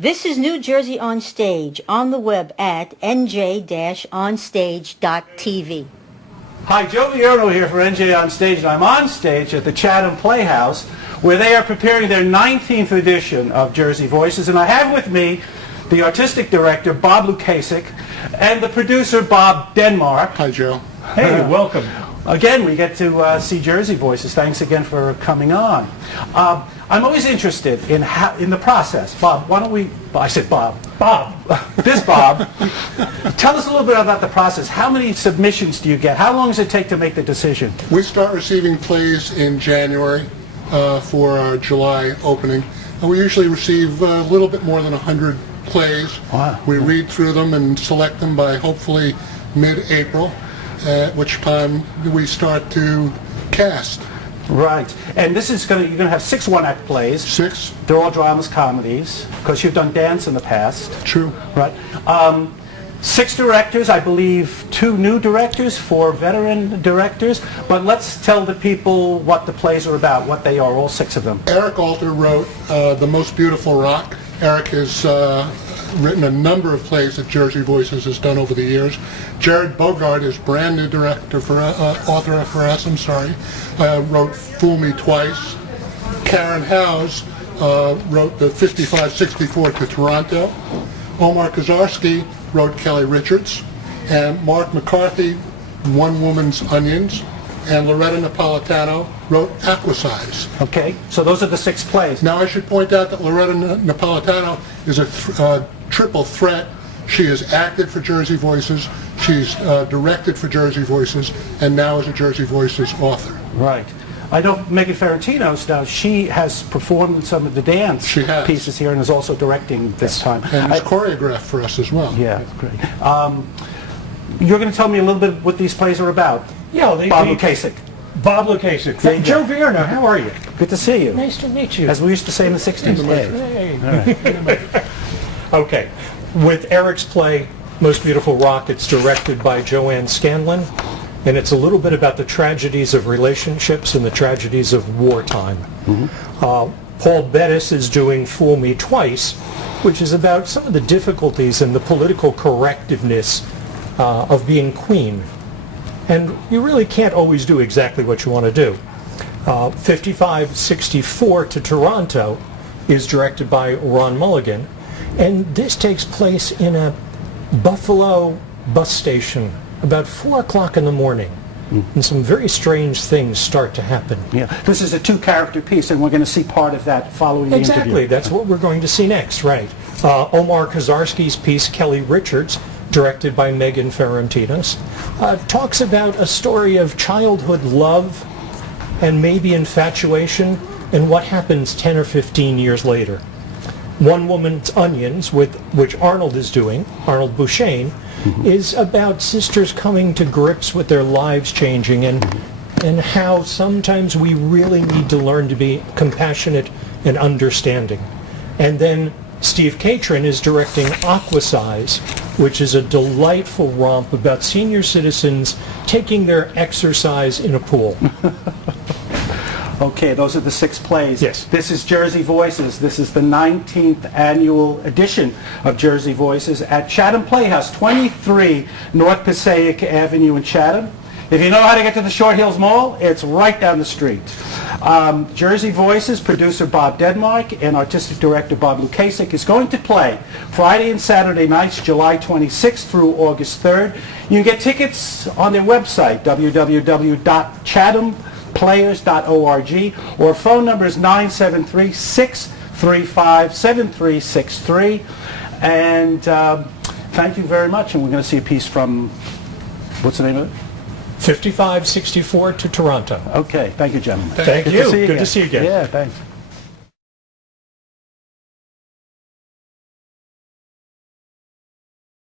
This is New Jersey on Stage, on the web at nj-onstage.tv. Hi, Joe Vierno here for NJ On Stage, and I'm on stage at the Chatham Playhouse, where they are preparing their 19th edition of Jersey Voices, and I have with me the artistic director, Bob Lukasik, and the producer, Bob Denmark. Hi, Joe. Hey, welcome. Again, we get to see Jersey Voices. Thanks again for coming on. I'm always interested in the process. Bob, why don't we... I said Bob. Bob. This Bob. Tell us a little bit about the process. How many submissions do you get? How long does it take to make the decision? We start receiving plays in January for our July opening. And we usually receive a little bit more than 100 plays. Wow. We read through them and select them by hopefully mid-April, at which time we start to cast. Right. And this is you're going to have 6 one-act plays. 6. They're all dramas, comedies, because you've done dance in the past. True. Right. 6 directors, I believe 2 new directors, 4 veteran directors. But let's tell the people what the plays are about, what they are, all 6 of them. Eric Alter wrote The Most Beautiful Rock. Eric has written a number of plays that Jersey Voices has done over the years. Jared Bogart is brand new author for us, wrote Fool Me Twice. Karen Howes wrote the 55-64 to Toronto. Omar Kazarski wrote Kelly Richards. And Mark McCarthy, One Woman's Onions. And Loretta Napolitano wrote Aquasize. Okay, so those are the 6 plays. Now I should point out that Loretta Napolitano is a triple threat. She has acted for Jersey Voices, she's directed for Jersey Voices, and now is a Jersey Voices author. Right. I know Megan Ferrantino's now, she has performed in some of the dance pieces here and is also directing this time. And has choreographed for us as well. Yeah, great. You're going to tell me a little bit what these plays are about. Yeah, Bob Lukasik. Bob Lukasik. Joe Vierno, how are you? Good to see you. Nice to meet you. As we used to say in the 60s. Hey. Okay. With Eric's play, Most Beautiful Rock, it's directed by Joanne Scanlon, and it's a little bit about the tragedies of relationships and the tragedies of wartime. Paul Bettis is doing Fool Me Twice, which is about some of the difficulties and the political correctiveness of being queen. And you really can't always do exactly what you want to do. 55-64 to Toronto is directed by Ron Mulligan, and this takes place in a Buffalo bus station about 4 o'clock in the morning. And some very strange things start to happen. Yeah, this is a 2-character piece, and we're going to see part of that following the interview. Exactly, that's what we're going to see next, right. Omar Kazarski's piece, Kelly Richards, directed by Megan Ferrantino's, talks about a story of childhood love and maybe infatuation and what happens 10 or 15 years later. One Woman's Onions, which Arnold is doing, Arnold Bouchain, is about sisters coming to grips with their lives changing and how sometimes we really need to learn to be compassionate and understanding. And then Steve Catron is directing Aquasize, which is a delightful romp about senior citizens taking their exercise in a pool. Okay, those are the 6 plays. Yes. This is Jersey Voices. This is the 19th annual edition of Jersey Voices at Chatham Playhouse, 23 North Passaic Avenue in Chatham. If you know how to get to the Short Hills Mall, it's right down the street. Jersey Voices, producer Bob Denmark and artistic director Bob Lukasik is going to play Friday and Saturday nights, July 26th through August 3rd. You can get tickets on their website, www.chathamplayers.org, or phone number is 973-635-7363. And thank you very much. And we're going to see a piece from, what's the name of it? 55-64 to Toronto. Okay, thank you, gentlemen. Thank you. Good to see you again. Yeah, thanks.